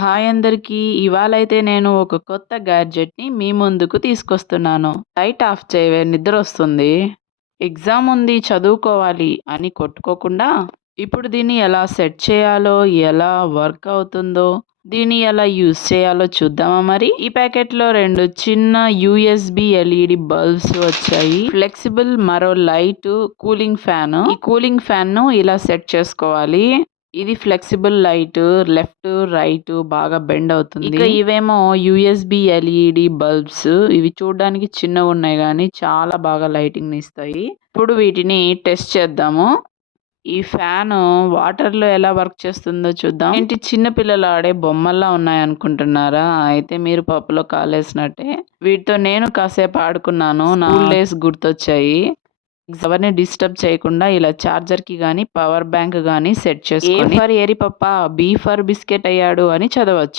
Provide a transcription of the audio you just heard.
Hi అందరికీ. ఇవాళైతే నేను ఒక కొత్త గ్యాడ్జెట్‌ని మీ ముందుకు తీసుకొస్తున్నాను. లైట్ ఆఫ్ చేయవే నిద్రొస్తుంది. ఎగ్జామ్ ఉంది చదువుకోవాలి అని కొట్టుకోకుండా, ఇప్పుడు దీన్ని ఎలా సెట్ చేయాలో, ఎలా వర్క్ అవుతుందో, దీన్ని ఎలా యూజ్ చేయాలో చూద్దామా మరి? ఈ ప్యాకెట్‌లో 2 చిన్న యూఎస్‌బీ ఎల్ఈడీ బల్బ్స్ వచ్చాయి. ఫ్లెక్సిబుల్ మరో లైటు, కూలింగ్ ఫ్యాను. ఈ కూలింగ్ ఫ్యాన్‌ను ఇలా సెట్ చేసుకోవాలి. ఇది ఫ్లెక్సిబుల్ లైట్ లెఫ్ట్ రైట్ బాగా బెండ్ అవుతుంది. ఇక ఇవేమో యూఎస్బి ఎల్ఈడి బల్బ్స్. ఇవి చూడడానికి చిన్నగా ఉన్నాయి కానీ చాలా బాగా లైటింగ్ ఇస్తాయి. ఇప్పుడు వీటిని టెస్ట్ చేద్దాము. ఈ ఫ్యాన్ వాటర్ లో ఎలా వర్క్ చేస్తుందో చూద్దాం. ఏంటి చిన్న పిల్లలు ఆడే బొమ్మల్లా ఉన్నాయి అనుకుంటున్నారా? అయితే మీరు పప్పులో కాలేసినట్టే. వీటితో నేను కాసేపు ఆడుకున్నాను. నా స్కూల్ డేస్ గుర్తొచ్చాయి. ఎవరిని డిస్టర్బ్ చేయకుండా ఇలా చార్జర్ కి గానీ పవర్ బ్యాంక్ గానీ సెట్ చేసుకోండి. ఏ ఫర్ ఎరిపప్ప, బి ఫర్ బిస్కెట్ అయ్యాడు అని చదవచ్చు.